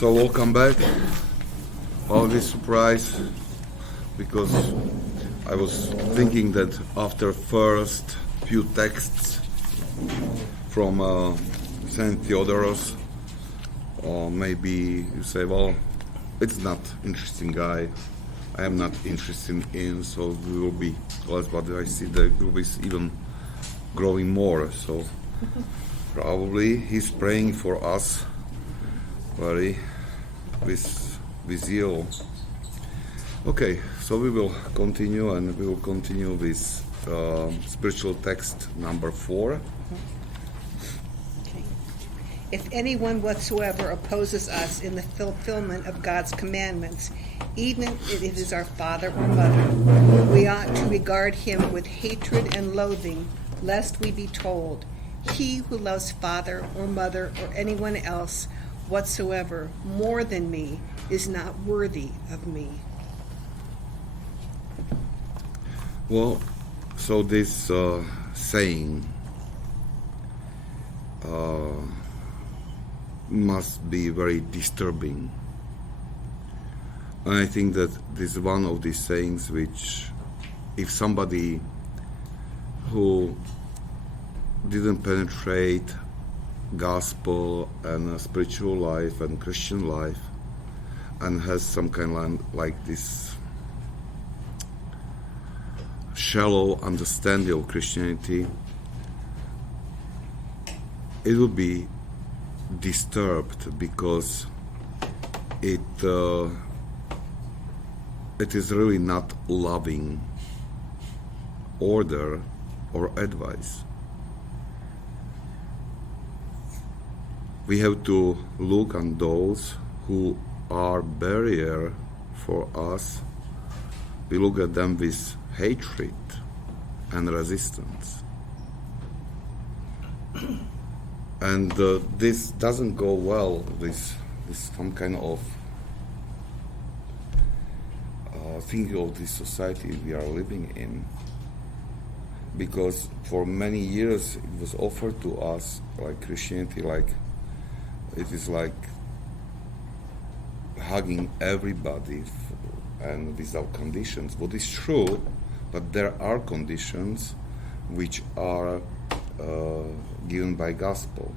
So welcome back. Always surprised because I was thinking that after first few texts from Saint Theodoros, maybe you say, well, it's not interesting guy. I am not interested in, so we will be less, but I see the group is even growing more. So probably he's praying for us very with zeal. Okay, so we will continue, and we will continue with spiritual text number 4. Okay. If anyone whatsoever opposes us in the fulfillment of God's commandments, even if it is our father or mother, we ought to regard him with hatred and loathing, lest we be told, he who loves father or mother or anyone else whatsoever more than me is not worthy of me. Well, so this saying must be very disturbing. And I think that this is one of these sayings which, if somebody who didn't penetrate gospel and spiritual life and Christian life and has some kind of like this shallow understanding of Christianity, it will be disturbed because it is really not loving order or advice. We have to look on those who are barrier for us. We look at them with hatred and resistance. And this doesn't go well with some kind of thinking of this society we are living in. Because for many years it was offered to us like Christianity, like it is like hugging everybody and without conditions. What is true, but there are conditions which are given by gospel.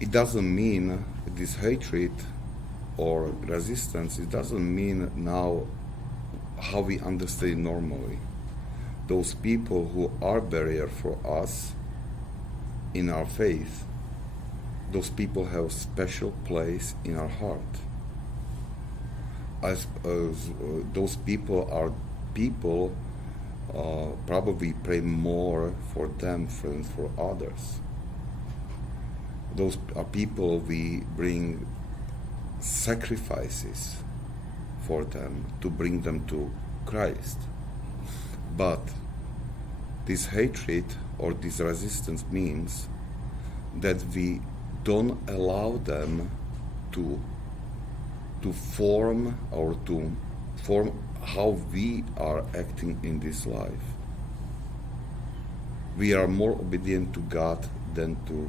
It doesn't mean this hatred or resistance, it doesn't mean now how we understand it normally. Those people who are barrier for us in our faith, those people have a special place in our heart. As those people are people, probably pray more for them than for others. Those are people we bring sacrifices for them to bring them to Christ. But this hatred or this resistance means that we don't allow them to form or to form how we are acting in this life. We are more obedient to God than to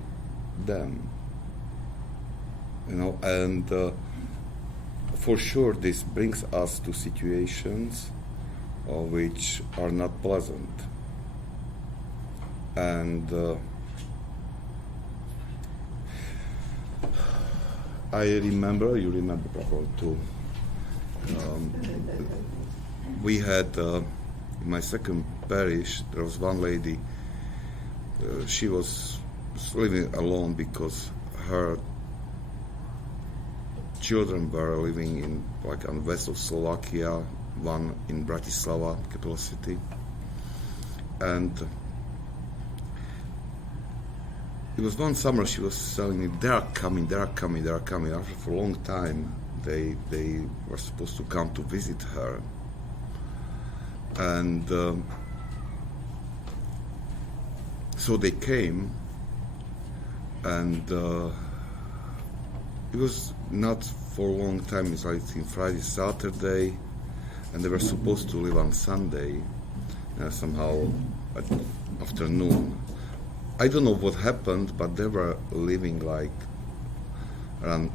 them. And for sure this brings us to situations which are not pleasant. And you remember probably too, we had, in my second parish, there was one lady, she was living alone because her children were living in on west of Slovakia, one in Bratislava, capital city, and it was one summer she was telling me, they are coming. After for a long time, they were supposed to come to visit her. And so they came, and it was not for a long time, it's like Friday, Saturday, and they were supposed to leave on Sunday, somehow at afternoon. I don't know what happened, but they were leaving like around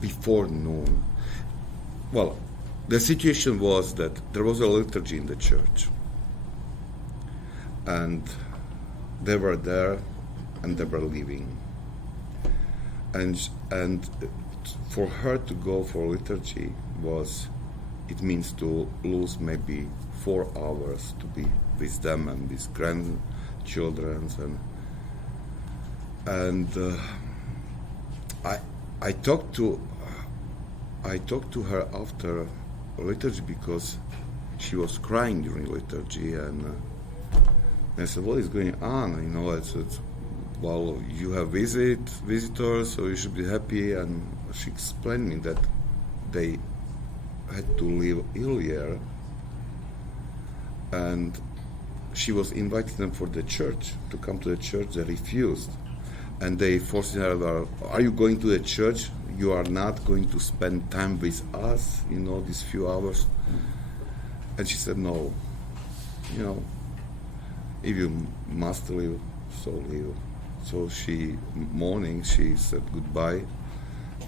before noon. Well, the situation was that there was a liturgy in the church, and they were there, and they were leaving. And for her to go for liturgy it means to lose maybe 4 hours to be with them and with grandchildren, and I talked to her after liturgy because she was crying during liturgy, and I said, "What is going on? It's well, you have visitors, so you should be happy." And she explained me that they had to leave earlier, and she was inviting them for the church, to come to the church. They refused, and they forced her, "Are you going to the church? You are not going to spend time with us, these few hours?" And she said, "No, if you must leave, so leave." So she said goodbye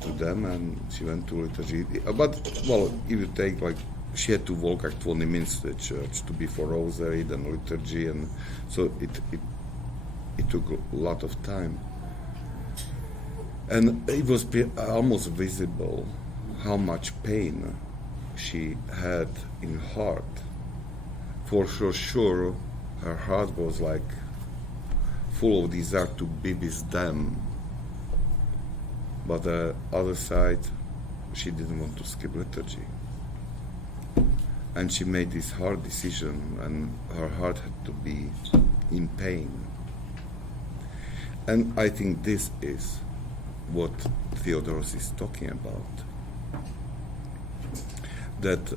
to them, and she went to liturgy. But, well, if you take, she had to walk 20 minutes to the church to be for rosary, then liturgy, and so it took a lot of time. And it was almost visible how much pain she had in heart. For sure, her heart was full of desire to be with them. But the other side, she didn't want to skip liturgy. And she made this hard decision, and her heart had to be in pain. And I think this is what Theodoros is talking about. That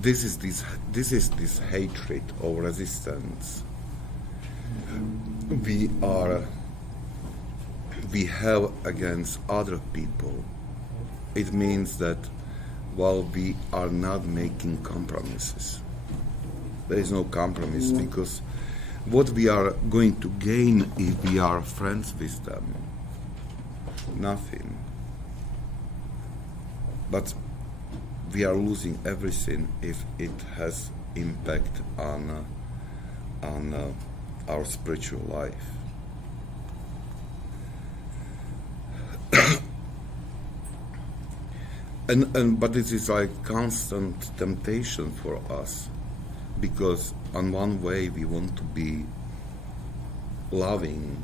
this is this hatred or resistance we have against other people. It means that while we are not making compromises, there is no compromise, because what we are going to gain if we are friends with them? Nothing. But we are losing everything if it has impact on our spiritual life. But it is constant temptation for us, because on one way we want to be loving,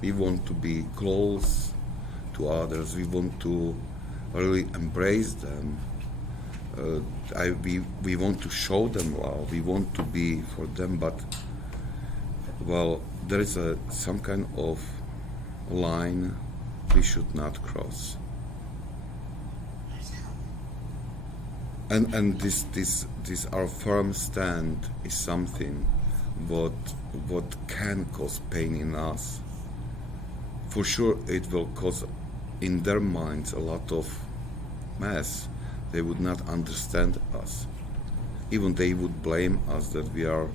we want to be close to others, we want to really embrace them, we want to show them love, we want to be for them, but there is some kind of line we should not cross. And this our firm stand is something what can cause pain in us. For sure, it will cause in their minds a lot of mess. They would not understand us. Even they would blame us that we are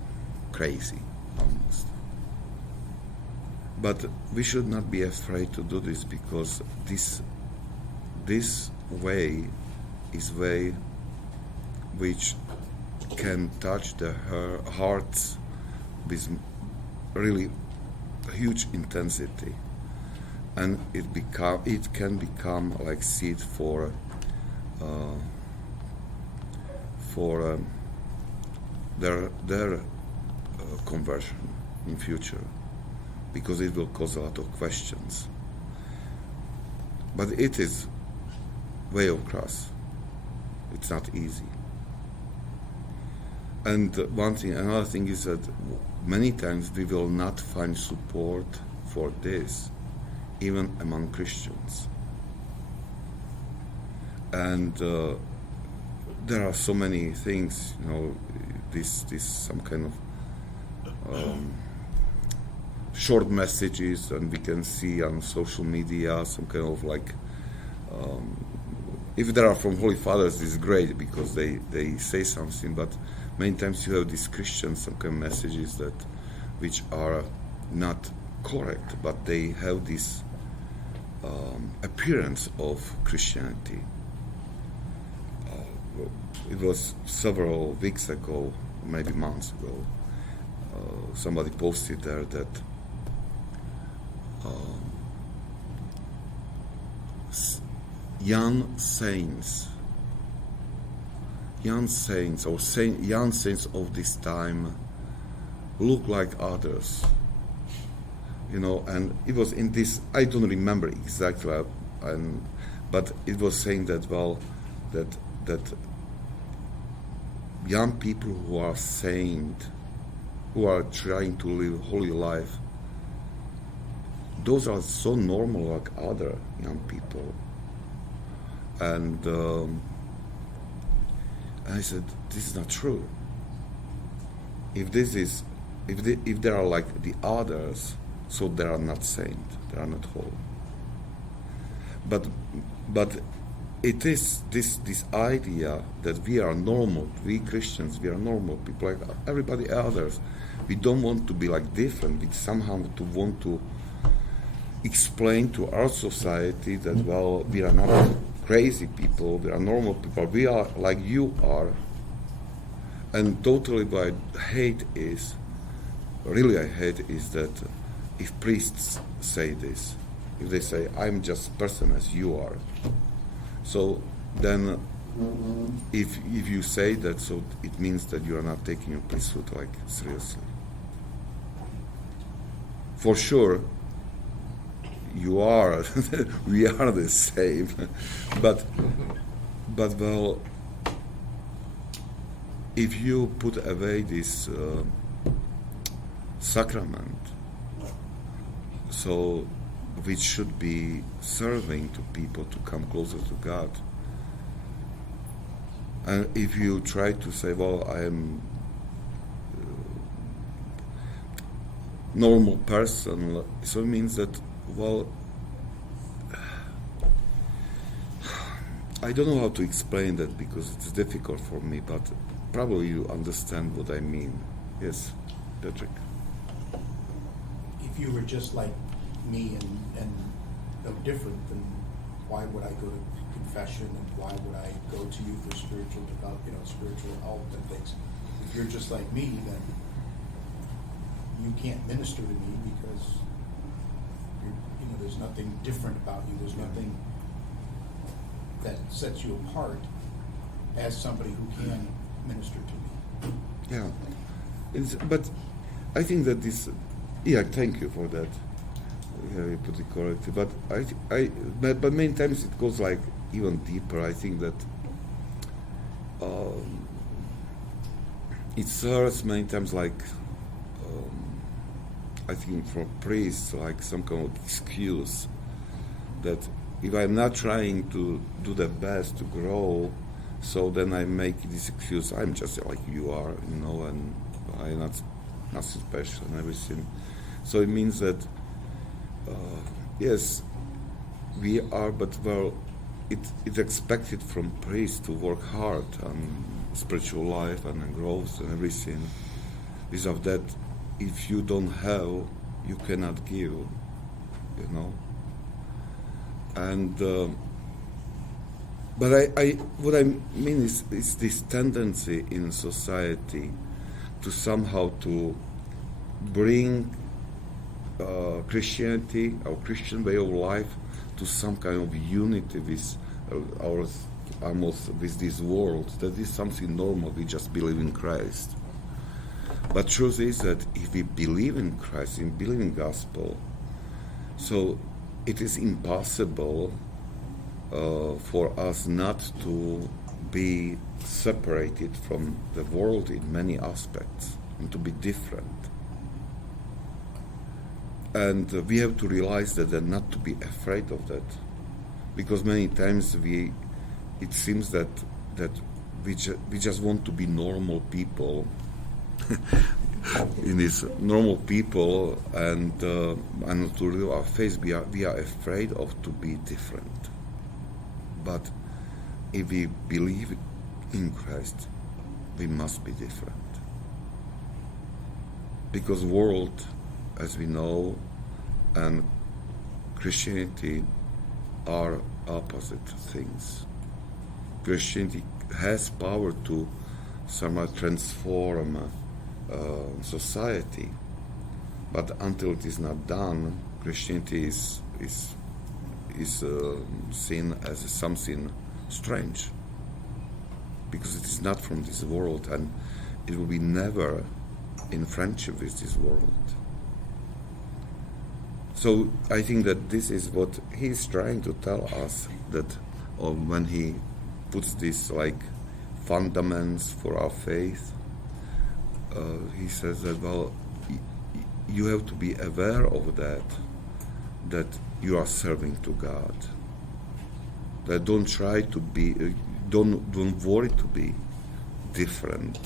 crazy, almost. But we should not be afraid to do this, because this way is way which can touch her hearts with really huge intensity, and it can become like seed for their conversion in future, because it will cause a lot of questions. But it is way of cross. It's not easy. And another thing is that many times we will not find support for this, even among Christians. And there are so many things, this some kind of short messages, and we can see on social media some kind of if there are from Holy Fathers, it's great because they say something, but many times you have these Christians, some kind of messages which are not correct, but they have this appearance of Christianity. It was several weeks ago, maybe months ago, somebody posted there that young saints of this time look like others, and it was in this, I don't remember exactly, but it was saying that, that young people who are saint, who are trying to live holy life, those are so normal like other young people. And I said, this is not true. If they are like the others, so they are not saint, they are not holy. But it is this idea that we are normal, we Christians, we are normal people like everybody others. We don't want to be like different. We somehow want to explain to our society that, well, we are not crazy people, we are normal people, we are like you are. And totally what I hate is that if priests say this, if they say, I'm just a person as you are, so then if you say that, so it means that you are not taking your priesthood like seriously. For sure, you are, we are the same, but well, if you put away this sacrament, so which should be serving to people to come closer to God, and if you try to say, well, I am normal person, so it means that, well, I don't know how to explain that because it's difficult for me, but probably you understand what I mean. Yes, Patrick. If you were just like me and no different, then why would I go to confession and why would I go to you for spiritual development, spiritual help and things? If you're just like me, then you can't minister to me because there's nothing different about you. There's nothing that sets you apart as somebody who can minister to me. Yeah, but I think that this. Yeah, thank you for that. Yeah, you put it correctly. But but many times it goes like even deeper. I think that it serves many times like. I think for priests, like some kind of excuse that if I'm not trying to do the best to grow, so then I make this excuse, I'm just like you are, and I'm not nothing special and everything. So it means that, yes, we are, but well, it's expected from priests to work hard on spiritual life and growth and everything. Without that, if you don't have, you cannot give, And but I what I mean is this tendency in society to somehow to bring Christianity, our Christian way of life, to some kind of unity with almost with this world. That is something normal. We just believe in Christ. But truth is that if we believe in Christ, and believe in gospel, so it is impossible for us not to be separated from the world in many aspects and to be different. And we have to realize that and not to be afraid of that, because many times it seems that we just want to be normal people. In these normal people and to live our faith, we are afraid of to be different. But if we believe in Christ, we must be different. Because world, as we know, and Christianity are opposite things. Christianity has power to somehow transform society, but until it is not done, Christianity is seen as something strange, because it is not from this world, and it will be never in friendship with this world. So I think that this is what he's trying to tell us, that when he puts these like fundaments for our faith, he says that, well, you have to be aware of that you are serving to God. That don't try to be, don't worry to be different.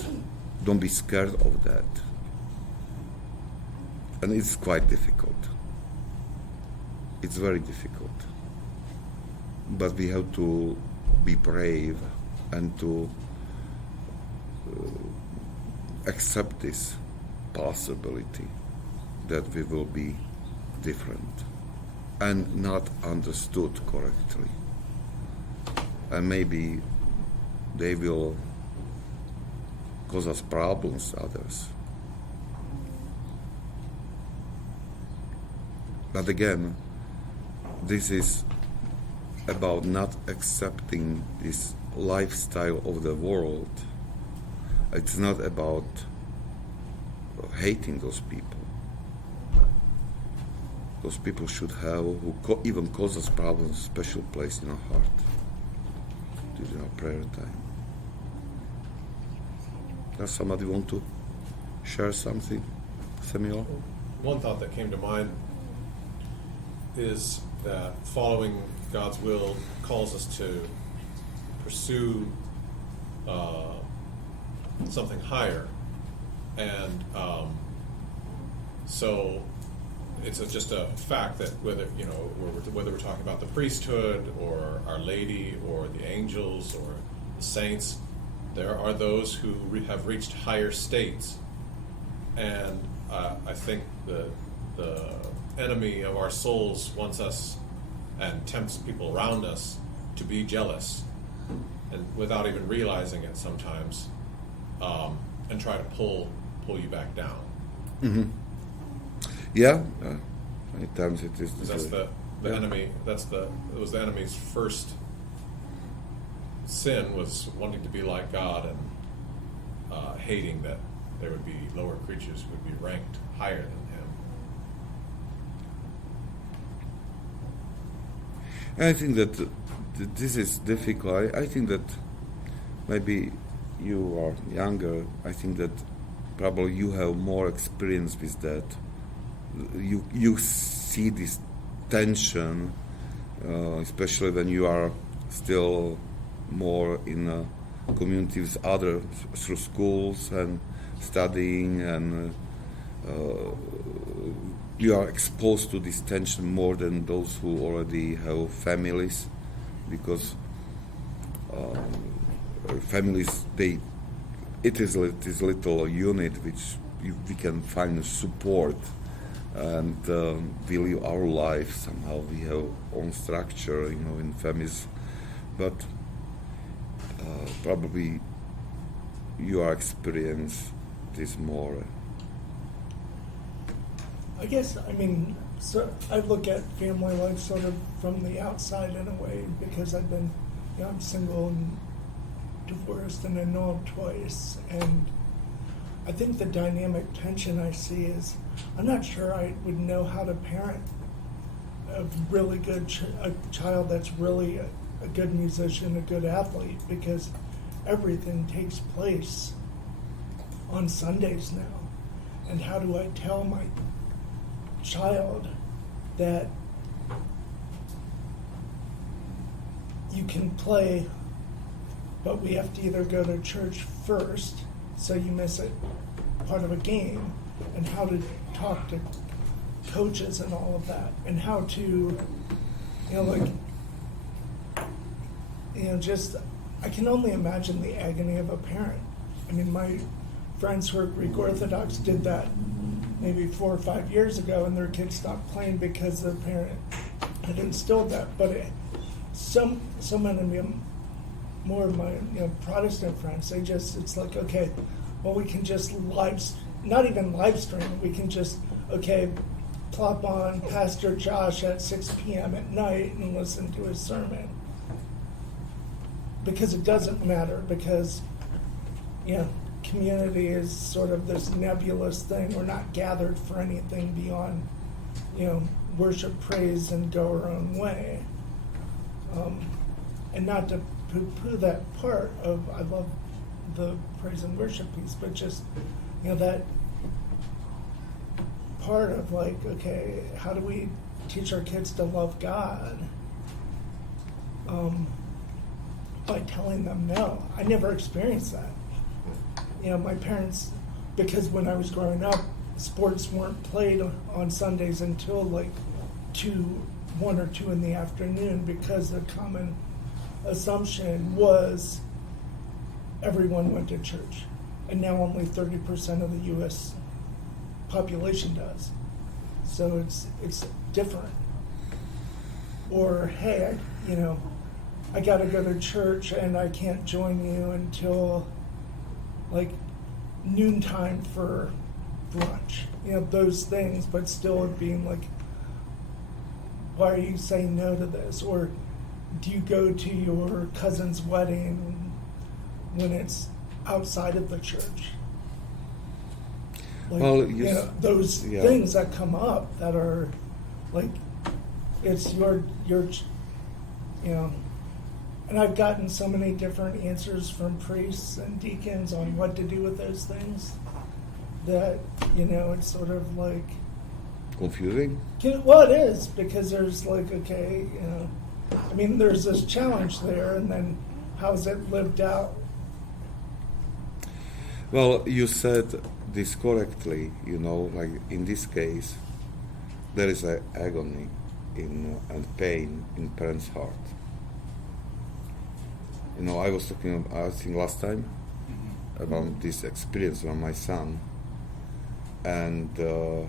Don't be scared of that. And it's quite difficult. It's very difficult. But we have to be brave and to accept this possibility that we will be different and not understood correctly. And maybe they will cause us problems, others. But again, this is about not accepting this lifestyle of the world. It's not about hating those people. Those people should have, who even cause us problems, a special place in our heart during our prayer time. Does somebody want to share something? Samuel? One thought that came to mind is that following God's will calls us to pursue something higher, and so it's just a fact that whether we're talking about the priesthood or Our Lady or the angels or the saints, there are those who have reached higher states, and I think the enemy of our souls wants us and tempts people around us to be jealous, and without even realizing it sometimes, and try to pull you back down. Mm-hmm. Yeah, many times it is. That's the enemy. It was the enemy's first sin, was wanting to be like God and hating that there would be lower creatures who would be ranked higher than him. I think that this is difficult. I think that maybe you are younger. I think that probably you have more experience with that. You see this tension, especially when you are still more in a community with others through schools and studying, and you are exposed to this tension more than those who already have families, because families, it is this little unit which we can find support, and we live our life somehow. We have own structure, in families, but probably you are experience this more. I guess, so I look at family life sort of from the outside in a way, because I've been, I'm single and divorced, and I know him twice, and I think the dynamic tension I see is, I'm not sure I would know how to parent a really good a child that's really a good musician, a good athlete, because everything takes place on Sundays now. And how do I tell my child that you can play, but we have to either go to church first, so you miss it, part of a game, and how to talk to coaches and all of that, and how to, just, I can only imagine the agony of a parent. My friends who are Greek Orthodox did that maybe 4 or 5 years ago, and their kids stopped playing because their parent had instilled that. But so many of more of my Protestant friends, it's like, okay, well, we can just not even live stream, we can just, okay, plop on Pastor Josh at 6 p.m. at night and listen to his sermon. Because it doesn't matter, because, community is sort of this nebulous thing. We're not gathered for anything beyond, worship, praise, and go our own way. And not to poo-poo that part of, I love the praise and worship piece, but just, that part of like, okay, how do we teach our kids to love God? By telling them no. I never experienced that. My parents, because when I was growing up, sports weren't played on Sundays until like 1 or 2 in the afternoon, because the common assumption was everyone went to church. And now only 30% of the U.S. population does. So it's different. Or, hey, I got to go to church and I can't join you until like noontime for brunch. Those things, but still it being like, why are you saying no to this? Or do you go to your cousin's wedding when it's outside of the church? Like, Well, those things that come up that are like, it's your and I've gotten so many different answers from priests and deacons on what to do with those things that, it's sort of like... Confusing? Well, it is, because there's like, okay, there's this challenge there, and then how's it lived out? Well, you said this correctly, like in this case, there is an agony and pain in parents' heart. I was talking, I think last time, about this experience from my son, and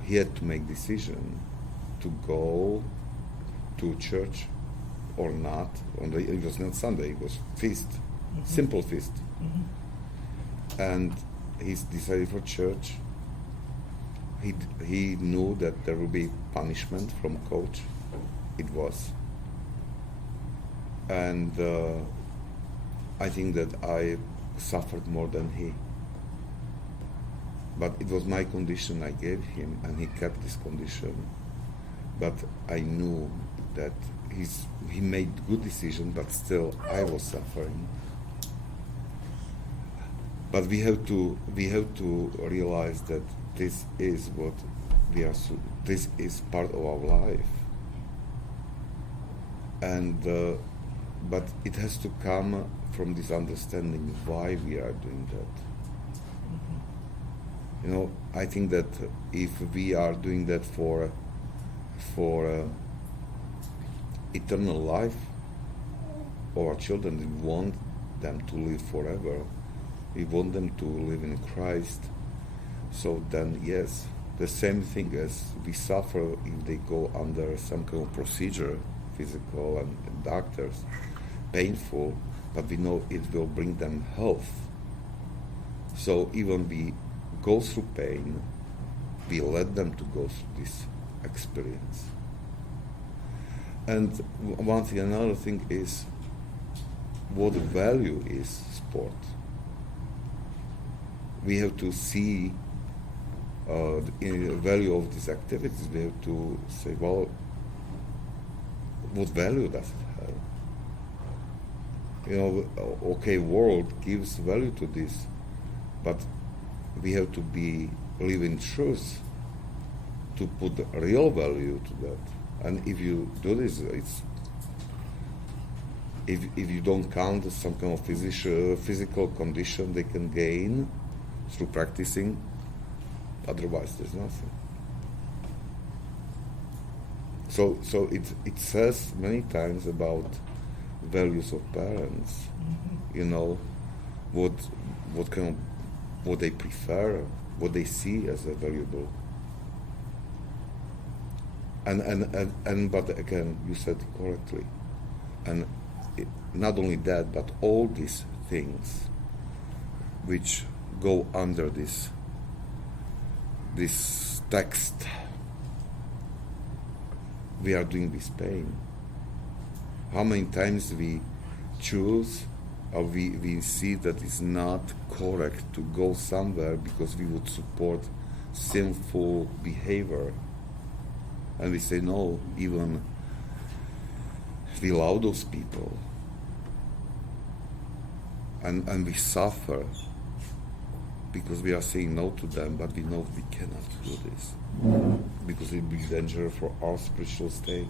he had to make decision to go to church or not. It was not Sunday, it was feast, simple feast. And he decided for church. He knew that there would be punishment from coach. It was. And I think that I suffered more than he. But it was my condition I gave him, and he kept this condition. But I knew that he made good decision, but still I was suffering. But we have to realize that this is what we are. This is part of our life, and but it has to come from this understanding why we are doing that. I think that if we are doing that for eternal life, our children, we want them to live forever. We want them to live in Christ. So then, yes, the same thing as we suffer if they go under some kind of procedure, physical and doctors, painful, but we know it will bring them health. So even we go through pain, we let them to go through this experience. And one thing, another thing is what value is sport. We have to see the value of these activities. We have to say, well, what value does it have? Okay, world gives value to this, but we have to live in truth to put real value to that. And if you do this, if you don't count some kind of physical condition they can gain through practicing, otherwise there's nothing. So it says many times about values of parents, what they prefer, what they see as a valuable. And but again, you said correctly, and not only that, but all these things which go under this text, we are doing with pain. How many times we choose or we see that it's not correct to go somewhere because we would support sinful behavior, and we say no, even we love those people, and we suffer because we are saying no to them, but we know we cannot do this because it would be dangerous for our spiritual state,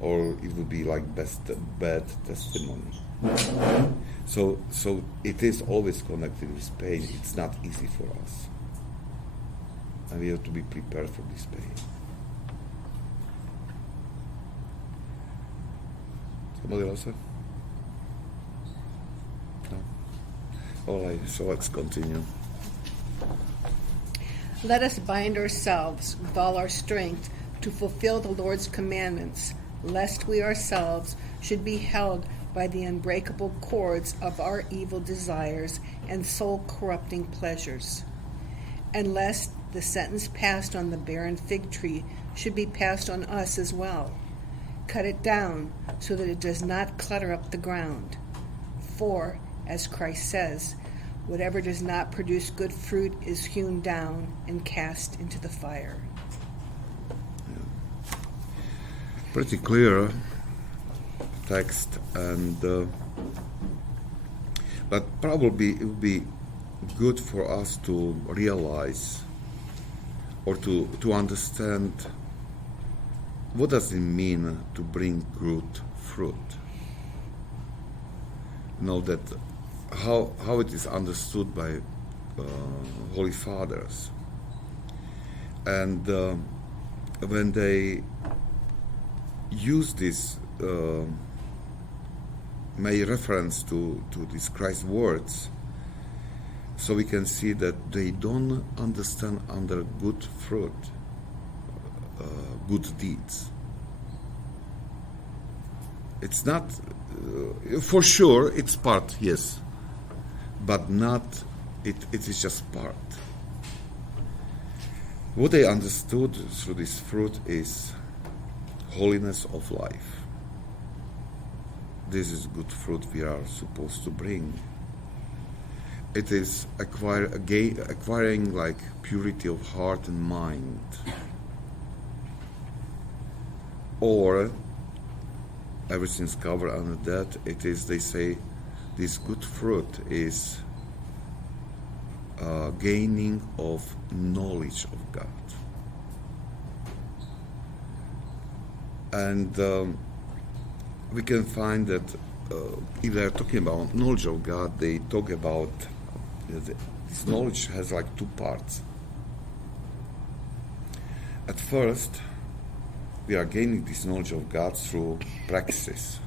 or it would be like bad testimony. So it is always connected with pain. It's not easy for us, and we have to be prepared for this pain. Somebody else? No. All right. So let's continue. Let us bind ourselves with all our strength to fulfill the Lord's commandments, lest we ourselves should be held by the unbreakable cords of our evil desires and soul-corrupting pleasures, and lest the sentence passed on the barren fig tree should be passed on us as well. Cut it down so that it does not clutter up the ground. For, as Christ says, whatever does not produce good fruit is hewn down and cast into the fire. Pretty clear text, and but probably it would be good for us to realize or to understand what does it mean to bring good fruit. Know that how it is understood by Holy Fathers, and when they use this may reference to these Christ's words, so we can see that they don't understand under good fruit good deeds. It's not for sure it's part, yes, but not it is just part. What they understood through this fruit is holiness of life. This is good fruit we are supposed to bring. It is acquiring like purity of heart and mind, or everything's covered under that. It is, they say, this good fruit is gaining of knowledge of God. And we can find that if they're talking about knowledge of God, they talk about this knowledge has like two parts. At first, we are gaining this knowledge of God through praxis.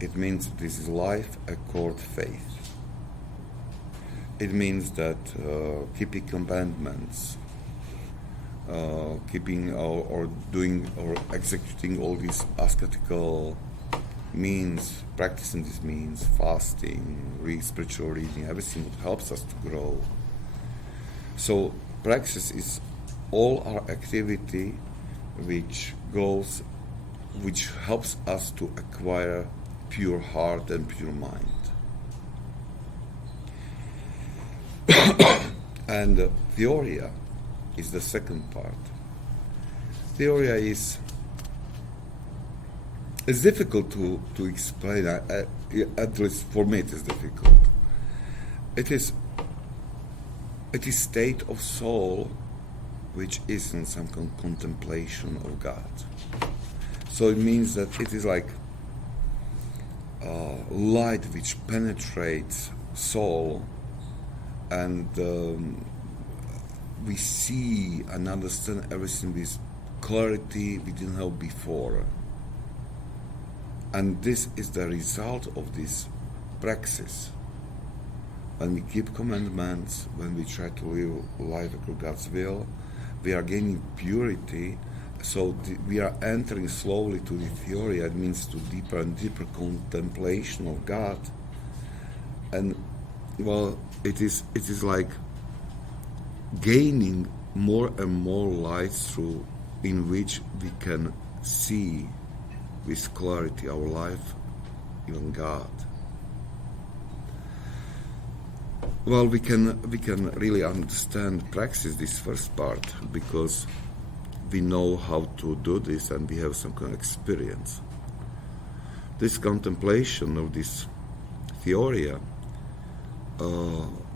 It means this is life accord faith. It means that keeping commandments, keeping or doing or executing all these ascetical means, practicing these means, fasting, spiritual reading, everything that helps us to grow. So praxis is all our activity which helps us to acquire pure heart and pure mind. And theoria is the second part. Theoria is it's difficult to explain. At least for me, it is difficult. It is state of soul which is in some contemplation of God. So it means that it is like light which penetrates soul, and we see and understand everything with clarity we didn't have before. And this is the result of this praxis. When we keep commandments, when we try to live life according to God's will, we are gaining purity, So we are entering slowly to the theory. It means to deeper and deeper contemplation of God. And well, it is like gaining more and more light through in which we can see with clarity our life, even God. Well, we can really understand Praxis, this first part, because we know how to do this and we have some kind of experience. This contemplation of this theory,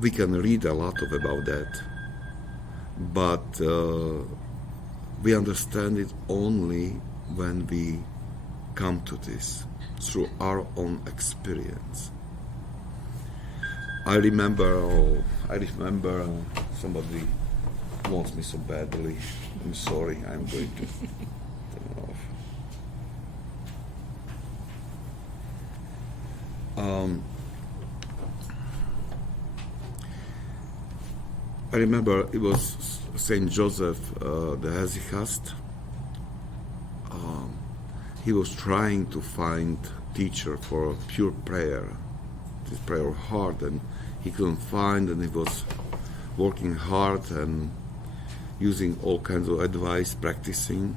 we can read a lot about that, but we understand it only when we come to this through our own experience. I remember somebody wants me so badly. I'm sorry, I'm going to turn it off. I remember it was Saint Joseph the Hesychast. He was trying to find teacher for pure prayer, this prayer of heart, and he couldn't find, and he was working hard and using all kinds of advice, practicing.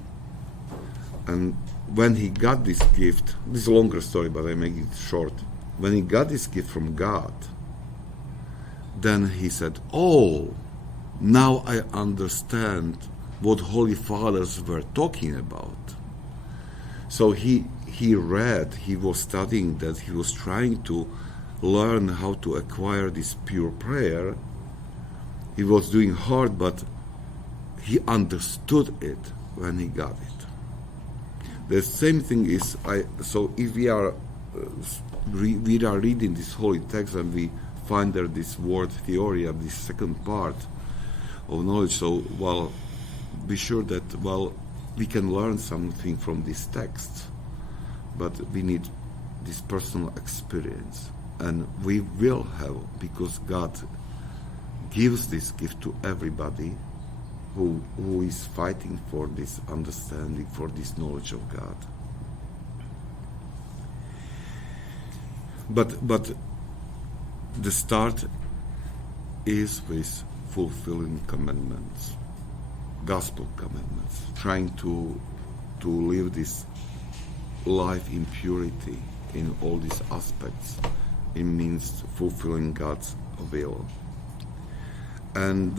And when he got this gift, this is a longer story, but I make it short. When he got this gift from God, then he said, "Oh, now I understand what Holy Fathers were talking about." So he was studying that, he was trying to learn how to acquire this pure prayer. He was doing hard, but he understood it when he got it. The same thing is, so if we are reading this holy text and we find there this word theory of this second part of knowledge, so well, be sure that we can learn something from this text, but we need this personal experience, and we will have, because God gives this gift to everybody who is fighting for this understanding, for this knowledge of God. But the start is with fulfilling commandments, gospel commandments, trying to live this life in purity in all these aspects. It means fulfilling God's will. And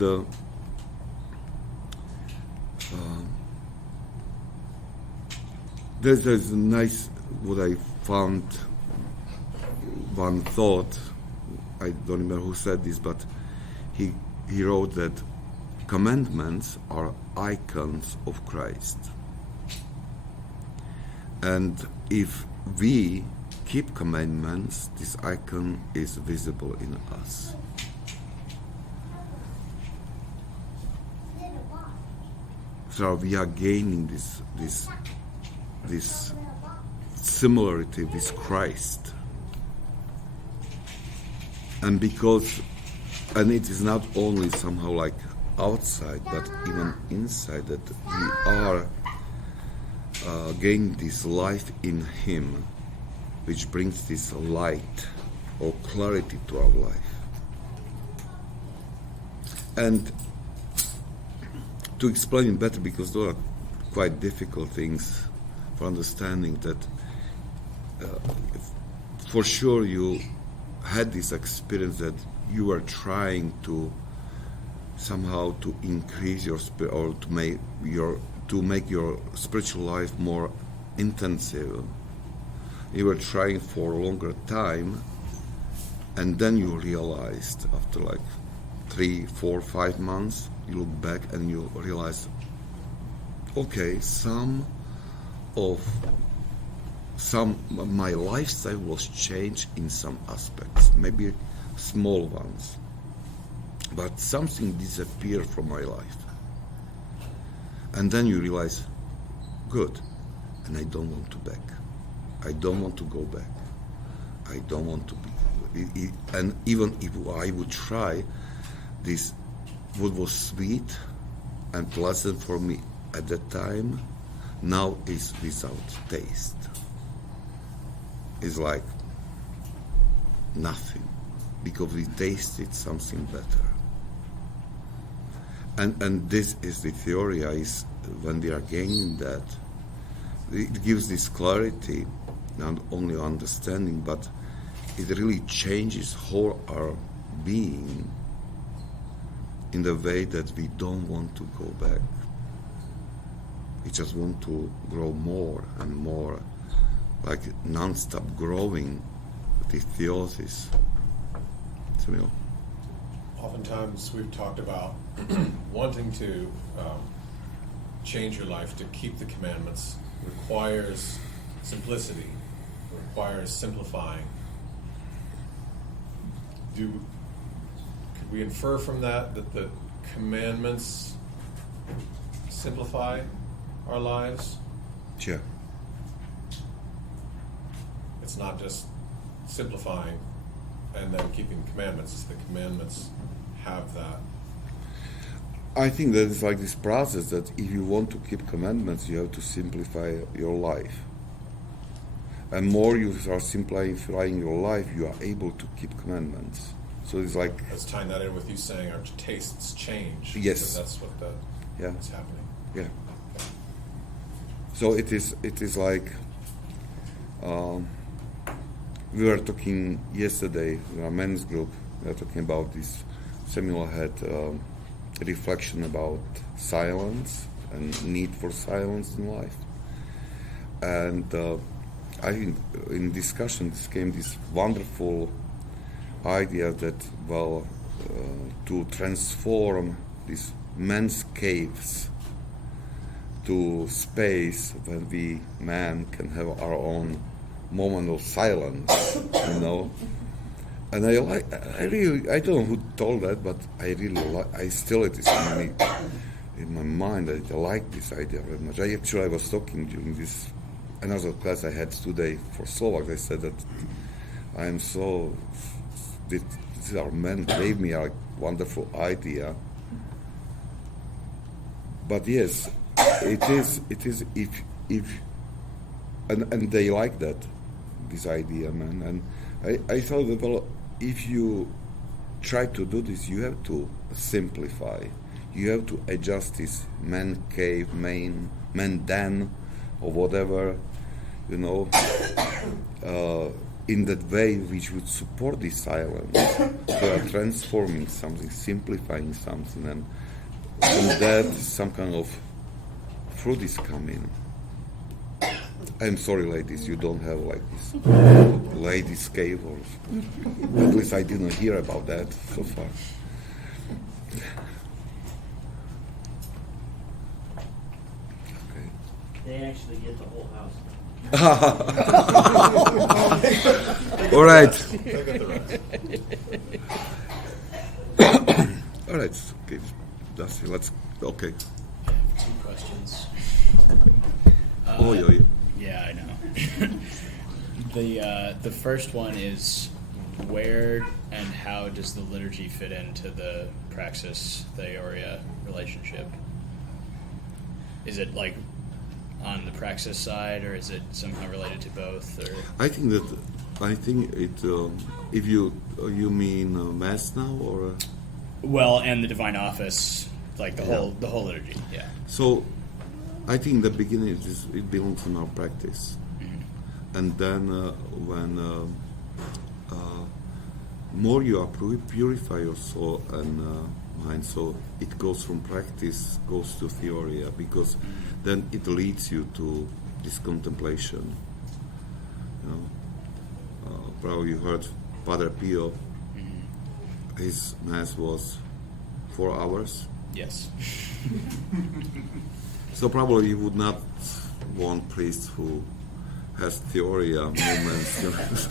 there's a nice, what I found, one thought, I don't remember who said this, but he wrote that commandments are icons of Christ. And if we keep commandments, this icon is visible in us. So we are gaining this similarity with Christ. And it is not only somehow like outside, but even inside, that we are gaining this life in Him, which brings this light or clarity to our life. And to explain it better, because those are quite difficult things for understanding, that for sure you had this experience that you were trying to somehow to increase your spirit, or to make your spiritual life more intensive. You were trying for a longer time, and then you realized after like 3, 4, 5 months, you look back and you realize, okay, my lifestyle was changed in some aspects, maybe small ones, but something disappeared from my life. And then you realize, good, and I don't want to back. I don't want to go back. I don't want to be. And even if I would try, this what was sweet and pleasant for me at that time now is without taste. It's like nothing, because we tasted something better. And this is the theory is when we are gaining that, it gives this clarity, not only understanding, but it really changes whole our being in the way that we don't want to go back. We just want to grow more and more, like non-stop growing the theosis. So, Oftentimes we've talked about wanting to change your life to keep the commandments requires simplicity, requires simplifying. Could we infer from that the commandments simplify our lives? yeah. It's not just simplifying and then keeping commandments. It's the commandments have that. I think that it's like this process that if you want to keep commandments, you have to simplify your life. And more you are simplifying your life, you are able to keep commandments. So it's like, I was tying that in with you saying our tastes change. Yes. So that's what yeah, is happening. yeah. So it is like, we were talking yesterday in our men's group, we were talking about this. Samuel had reflection about silence and need for silence in life. And I think in discussions came this wonderful idea that, well, to transform these men's caves to space when we, man, can have our own moment of silence, you know. And I don't know who told that, but I still it is in my mind. I like this idea very much. I was talking during this another class I had today for Slovaks. I said that I am so. This our man gave me a wonderful idea. But yes, it is if and they like that, this idea, man. And I thought that, well, if you try to do this, you have to simplify. You have to adjust this man cave, man den, or whatever, you know, in that way which would support this silence. So you are transforming something, simplifying something, and from that some kind of fruit is coming. I'm sorry, ladies, you don't have like this ladies' cave, or at least I didn't hear about that so far. Okay. They actually get the whole house. All right. They'll get the rest. All right. Okay. Let's. Okay. Two questions. Oi. Yeah, I know. The first one is, where and how does the liturgy fit into the Praxis Theoria relationship? Is it like on the Praxis side, or is it somehow related to both? Or I think it. If you mean mass now, or well, and the divine office, like the Yeah. whole liturgy. Yeah. so, I think the beginning it belongs in our practice, and then when more you purify your soul and mind, so it goes from practice goes to theoria, because then it leads you to this contemplation. You know, probably you heard Padre Pio. His mass was 4 hours. Yes. So probably you would not want priests who has theoria moments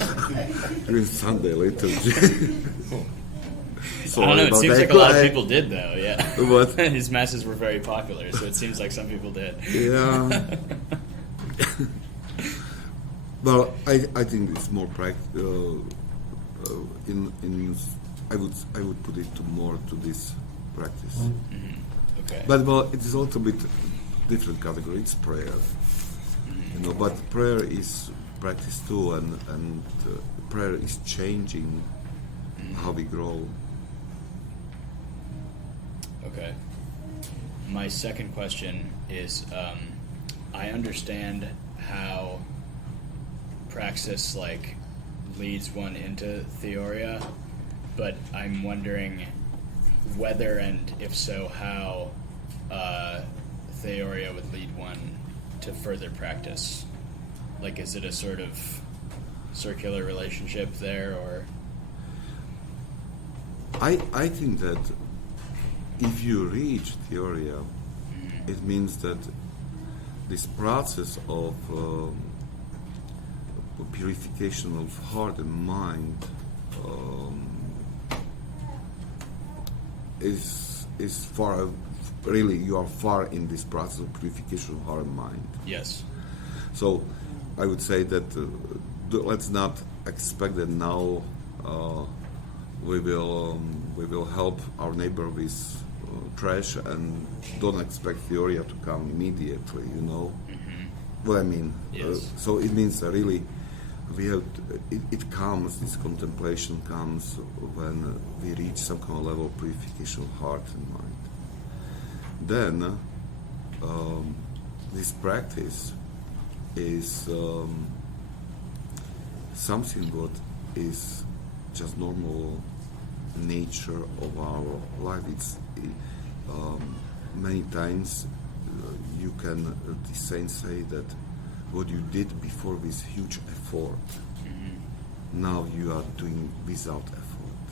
during Sunday liturgy. I don't know. It about seems that. like a lot of people did, though. Yeah. What? His masses were very popular, so it seems like some people did. Yeah. Well, I think it's more practical. I would put it more to this practice. Okay. But well, it is also a bit different category. It's prayer, you know. But prayer is practice too, and prayer is changing how we grow. Okay. My second question is, I understand how Praxis like leads one into Theoria, but I'm wondering whether, and if so, how Theoria would lead one to further practice. Like, is it a sort of circular relationship there, or? I think that if you reach Theoria, it means that this process of purification of heart and mind is far, really, you are far in this process of purification of heart and mind. Yes. So I would say that let's not expect that now we will help our neighbor with trash and don't expect Theoria to come immediately, you know. Well, I mean, Yes. so it means that really we have it comes, this contemplation comes when we reach some kind of level of purification of heart and mind. Then this practice is something what is just normal nature of our life. It's many times you can, the saints say that what you did before with huge effort, now you are doing without effort.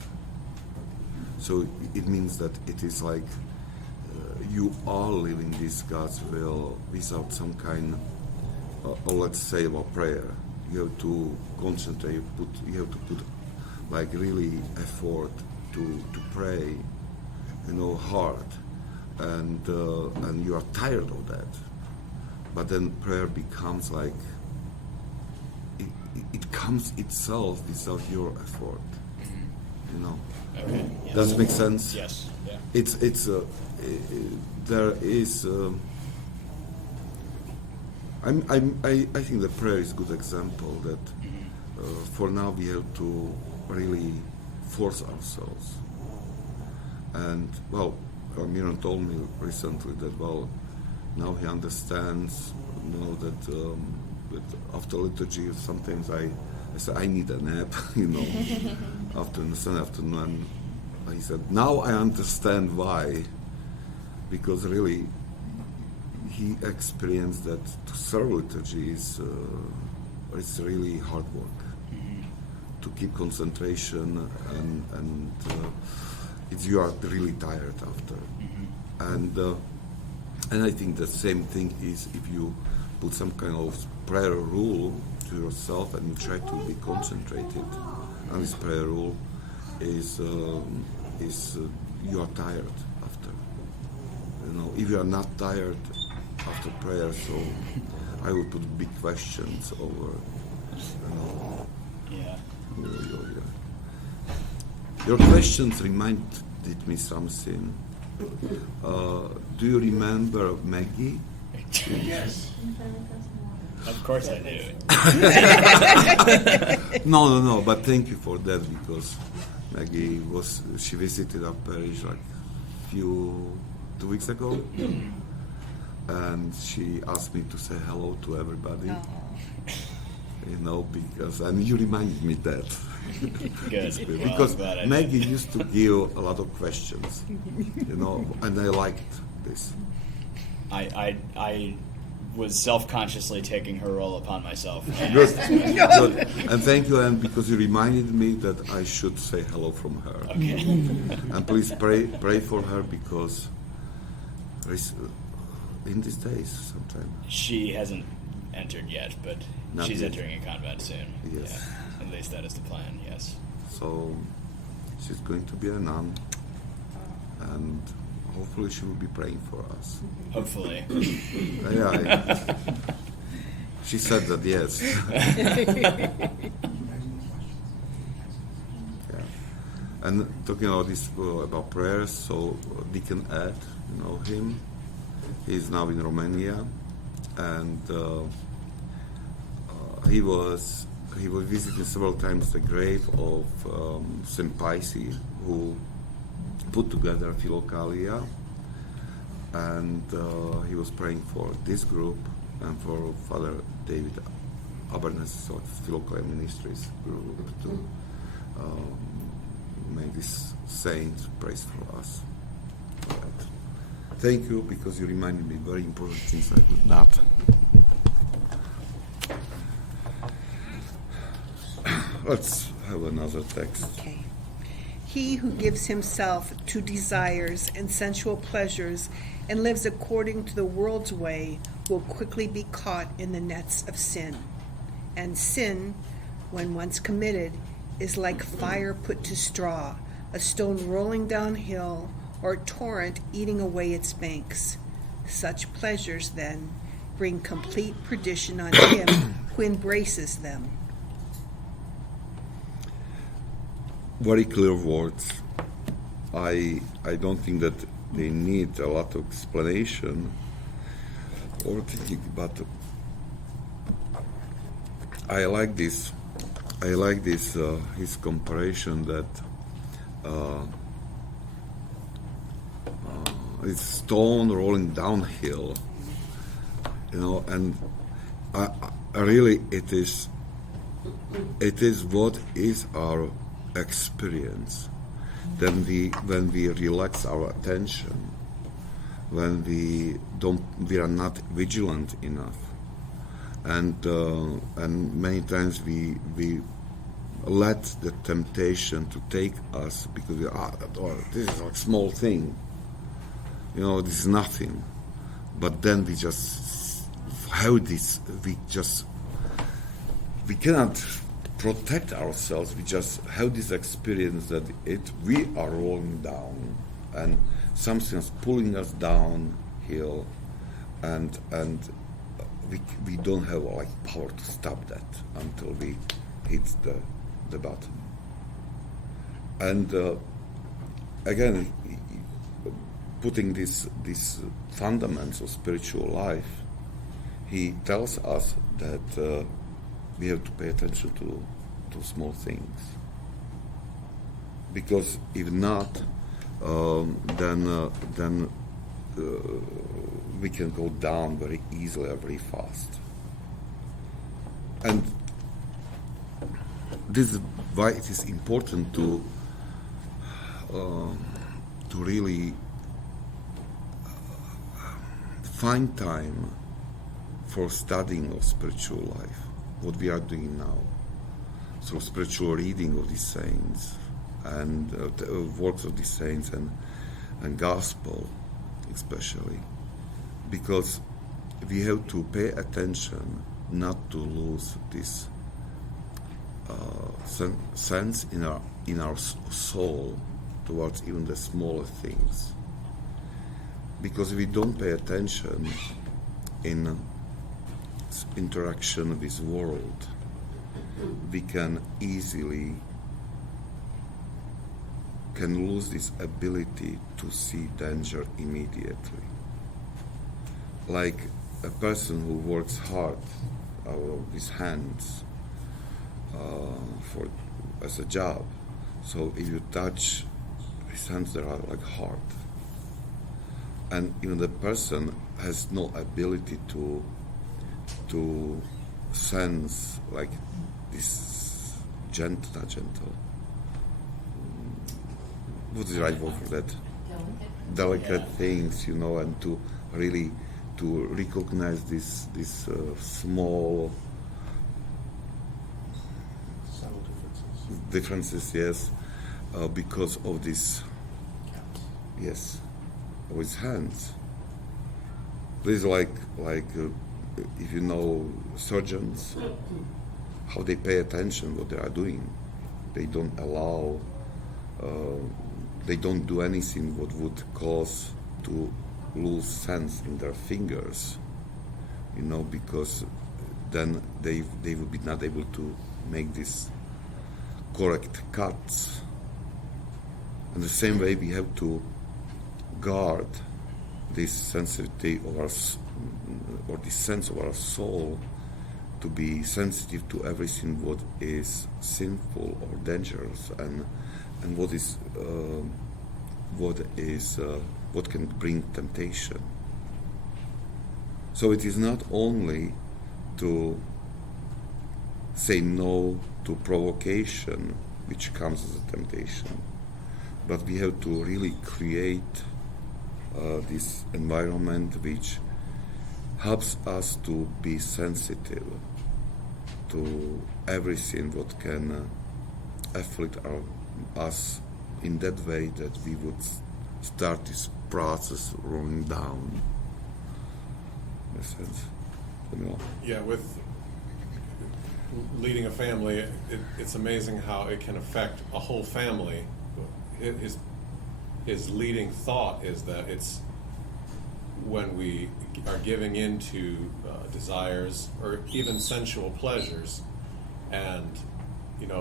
So it means that it is like you are living this God's will without some kind, or let's say about prayer. You have to concentrate. You have to put like really effort to pray, you know, hard, and you are tired of that. But then prayer becomes like it comes itself without your effort, you know. Okay. Yes. Does it make sense? Yes. Yeah. It's there is. I think the prayer is a good example that for now we have to really force ourselves. And well, Miran told me recently that now he understands, you know, that after liturgy sometimes I say I need a nap, you know, after Sunday afternoon. And he said, now I understand why, because really he experienced that to serve liturgy is it's really hard work. To keep concentration and you are really tired after. And I think the same thing is if you put some kind of prayer rule to yourself and you try to be concentrated on this prayer rule is you are tired after. You know, if you are not tired after prayer, so I would put big questions over, you know. Yeah. Your questions reminded me something. Do you remember Maggie? Yes. Of course I do. No, but thank you for that, because Maggie she visited our parish like 2 weeks ago, and she asked me to say hello to everybody. You know, and you reminded me that. Good. Well, Because I'm glad I Maggie did. used to give a lot of questions, you know, and I liked this. I was self-consciously taking her role upon myself. Good. Good. And thank you, and because you reminded me that I should say hello from her. Okay. And please pray for her, because in these days sometimes. She hasn't entered yet, but Not she's yet. entering a convent soon. Yes. Yeah. At least that is the plan, yes. So she's going to be a nun, and hopefully she will be praying for us. Hopefully. Yeah. She said that, yes. Yeah. And talking about this about prayers, so Deacon Ed, you know him. He's now in Romania, and he was visiting several times the grave of Saint Paisi, who put together Philokalia, and he was praying for this group and for Father David Abernethy's of Philokalia Ministries group to make this saint praise for us. Right. Thank you, because you reminded me very important things I could not. Let's have another text. Okay. He who gives himself to desires and sensual pleasures and lives according to the world's way will quickly be caught in the nets of sin. And sin, when once committed, is like fire put to straw, a stone rolling downhill, or a torrent eating away its banks. Such pleasures, then, bring complete perdition on him who embraces them. Very clear words. I don't think that they need a lot of explanation or thinking, but I like this. I like this his comparison that it's stone rolling downhill, and I really it is what is our experience when we relax our attention, when we are not vigilant enough, and many times we let the temptation to take us because this is a small thing, this is nothing, but then we just have this, we cannot protect ourselves. We just have this experience that we are rolling down and something is pulling us downhill, and we don't have power to stop that until we hit the bottom. And again, putting these fundamentals of spiritual life, he tells us that we have to pay attention to small things, because if not, then we can go down very easily, very fast. And this is why it is important to really find time for studying of spiritual life, what we are doing now. So spiritual reading of the saints and works of the saints and gospel especially, because we have to pay attention not to lose this sense in our soul towards even the smaller things. Because if we don't pay attention in interaction with the world, we can easily lose this ability to see danger immediately. Like a person who works hard with his hands as a job. So if you touch his hands, they are like hard. And even the person has no ability to sense like this not gentle. What's the right word for that? Delicate things, and to really to recognize this small Subtle differences, yes, because of this, yes, of his hands. This is like if you know surgeons, how they pay attention what they are doing. They don't allow, they don't do anything what would cause to lose sense in their fingers, because then they will be not able to make these correct cuts. And the same way we have to guard this sensitivity of or this sense of our soul to be sensitive to everything what is sinful or dangerous, and what can bring temptation. So it is not only to say no to provocation, which comes as a temptation, but we have to really create this environment which helps us to be sensitive to everything what can afflict us in that way that we would start this process rolling down. Makes sense? Yeah, with leading a family, it's amazing how it can affect a whole family. His leading thought is that it's when we are giving into desires or even sensual pleasures, and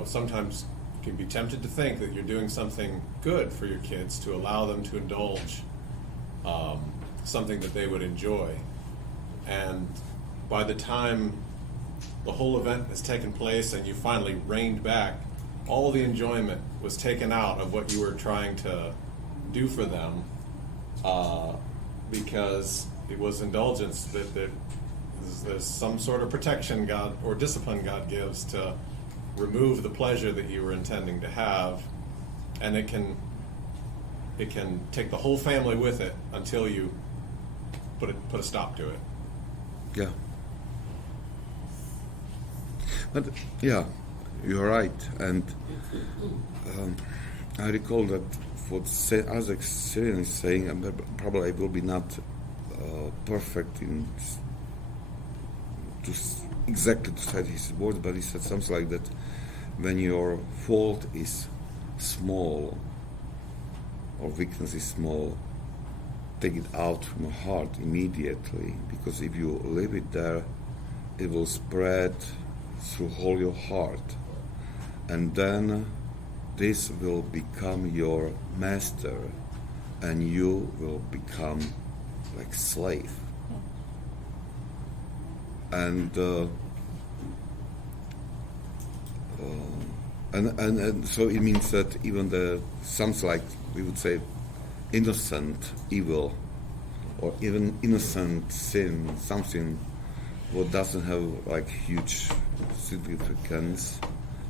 sometimes you can be tempted to think that you're doing something good for your kids to allow them to indulge something that they would enjoy, and by the time the whole event has taken place and you finally reined back, all the enjoyment was taken out of what you were trying to do for them, because it was indulgence, that there's some sort of protection God or discipline God gives to remove the pleasure that you were intending to have, and it can take the whole family with it until you put a stop to it. Yeah. But yeah, you're right, and I recall that what as Syrian is saying, and probably I will be not perfect in exactly to cite his words, but he said something like that: when your fault is small or weakness is small, take it out from your heart immediately, because if you leave it there, it will spread through whole your heart, and then this will become your master, and you will become like slave. And so it means that even the sounds like we would say innocent evil, or even innocent sin, something what doesn't have like huge significance,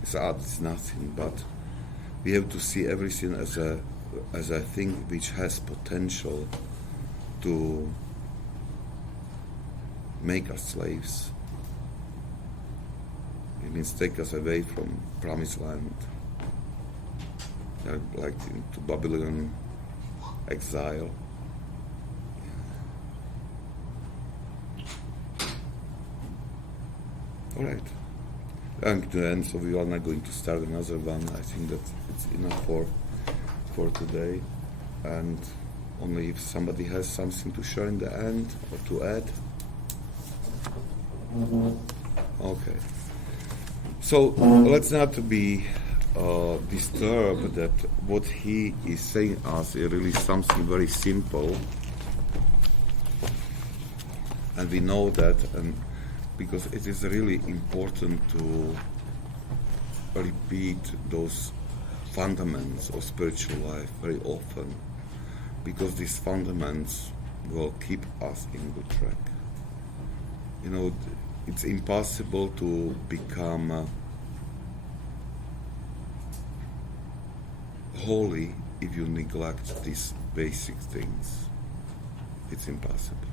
it's nothing, but we have to see everything as a thing which has potential to make us slaves. It means take us away from promised land, like into Babylon exile. All right. I'm to end, so we are not going to start another one. I think that it's enough for today, and only if somebody has something to share in the end or to add. Okay. So let's not be disturbed that what he is saying us is really something very simple, and we know that, and because it is really important to repeat those fundamentals of spiritual life very often, because these fundamentals will keep us in good track. It's impossible to become holy if you neglect these basic things. It's impossible.